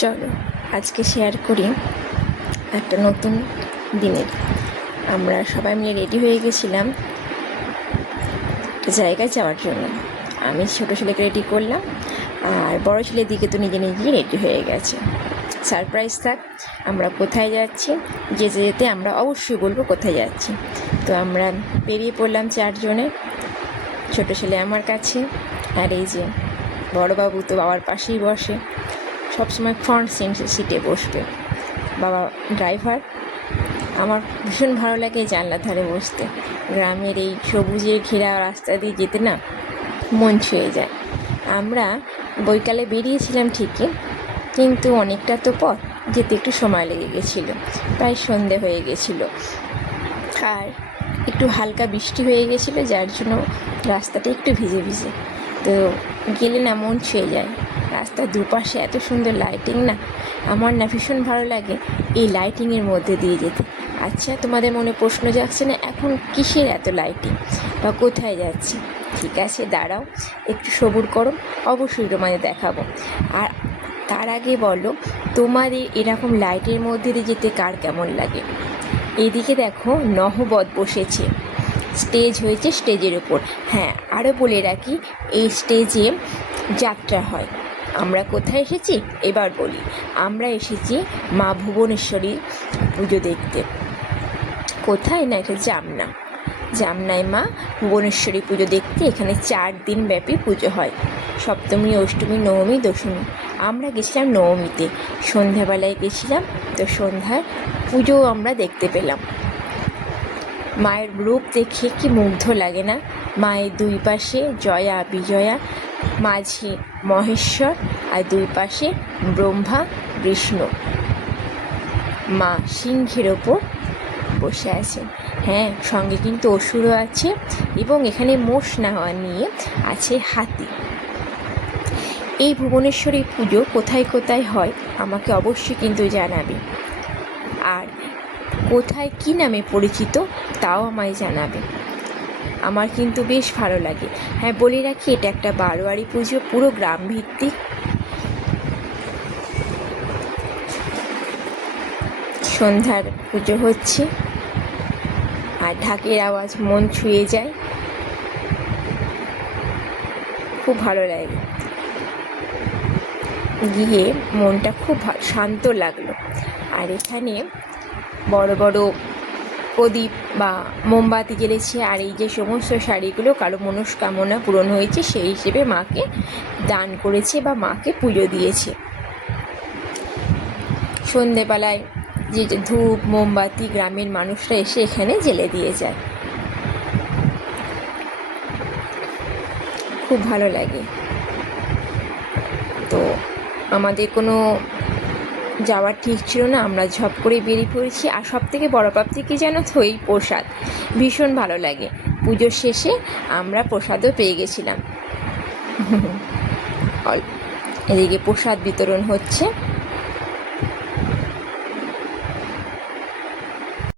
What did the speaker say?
চলো আজকে শেয়ার করি একটা নতুন দিনের। আমরা সবাই মিলে রেডি হয়ে গেছিলাম একটা জায়গায় যাওয়ার জন্য। আমি ছোটো ছেলেকে রেডি করলাম, আর বড়ো ছেলের দিকে তো নিজে নিজেই রেডি হয়ে গেছে। সারপ্রাইজ থাক আমরা কোথায় যাচ্ছি, যেতে যেতে আমরা অবশ্যই বলবো কোথায় যাচ্ছি। তো আমরা বেরিয়ে পড়লাম চারজনে। ছোটো ছেলে আমার কাছে, আর এই যে বড়োবাবু তো বাবার পাশেই বসে, সবসময় ফ্রন্ট সিটে বসবে। বাবা ড্রাইভার। আমার ভীষণ ভালো লাগে জানলার ধারে বসতে। গ্রামের এই সবুজের ঘেরা রাস্তা দিয়ে যেতে না মন ছুঁয়ে যায়। আমরা বৈকালে বেরিয়েছিলাম ঠিকই, কিন্তু অনেকটা তো পথ যেতে একটু সময় লেগে গেছিলো, প্রায় সন্ধে হয়ে গেছিলো। আর একটু হালকা বৃষ্টি হয়ে গেছিলো, যার জন্য রাস্তাটা একটু ভিজে ভিজে। তো গেলে না মন ছুঁয়ে যায়। রাস্তার দুপাশে এত সুন্দর লাইটিং, না আমার না ভীষণ ভালো লাগে এই লাইটিংয়ের মধ্যে দিয়ে যেতে। আচ্ছা, তোমাদের মনে প্রশ্ন জাগছে না এখন কিসের এত লাইটিং বা কোথায় যাচ্ছি? ঠিক আছে, দাঁড়াও একটু সবুর করো, অবশ্যই তোমাদের দেখাবো। আর তার আগে বলো, তোমাদের এরকম লাইটের মধ্যে দিয়ে যেতে কার কেমন লাগে? এইদিকে দেখো নহবত বসেছে, স্টেজ হয়েছে, স্টেজের ওপর। হ্যাঁ, আরও বলে রাখি, এই স্টেজে যাত্রা হয়। আমরা কোথায় এসেছি এবার বলি। আমরা এসেছি মা ভুবনেশ্বরী পুজো দেখতে। কোথায় না, এটা জামনায় মা ভুবনেশ্বরী পুজো দেখতে। এখানে 4 দিন ব্যাপী পুজো হয়, সপ্তমী, অষ্টমী, নবমী, দশমী। আমরা গেছিলাম নবমীতে, সন্ধ্যাবেলায় গেছিলাম, তো সন্ধ্যায় পুজোও আমরা দেখতে পেলাম। মায়ের রূপ দেখে কি মুগ্ধ লাগে না? মায়ের দুই পাশে জয়া বিজয়া, মাঝে মহেশ্বর, আর দুই পাশে ব্রহ্মা বিষ্ণু। মা সিংহের ওপর বসে আছেন। হ্যাঁ, সঙ্গে কিন্তু অসুরও আছে, এবং এখানে মোষ নেওয়া নিয়ে আছে হাতি। এই ভুবনেশ্বরী পুজো কোথায় কোথায় হয় আমাকে অবশ্যই কিন্তু জানাবে, আর কোথায় কী নামে পরিচিত তাও আমায় জানাবে। আমার কিন্তু বেশ ভালো লাগে। হ্যাঁ, বলে রাখি, এটা একটা বারোয়ারি পুজো, পুরো গ্রাম ভিত্তিক। সন্ধ্যার পুজো হচ্ছে, আর ঢাকের আওয়াজ মন ছুঁয়ে যায়, খুব ভালো লাগে। গিয়ে মনটা খুব শান্ত লাগলো। আর এখানে বড় বড় প্রদীপ বা মোমবাতি জ্বেলেছে, আর এই যে সমস্ত শাড়িগুলো কারো মনস্কামনা পূরণ হয়েছে সেই হিসেবে মাকে দান করেছে বা মাকে পুজো দিয়েছে। সন্ধেবেলায় যে ধূপ মোমবাতি গ্রামের মানুষরা এসে এখানে জ্বেলে দিয়ে যায়, খুব ভালো লাগে। তো আমাদের কোনো যাওয়ার ঠিক ছিল না, আমরা ঝপ করে বেরিয়ে পড়েছি। আর সব থেকে বড় প্রাপ্তি কী জানো তো? এই প্রসাদ ভীষণ ভালো লাগে। পুজোর শেষে আমরা প্রসাদও পেয়ে গেছিলাম। এদিকে প্রসাদ বিতরণ হচ্ছে।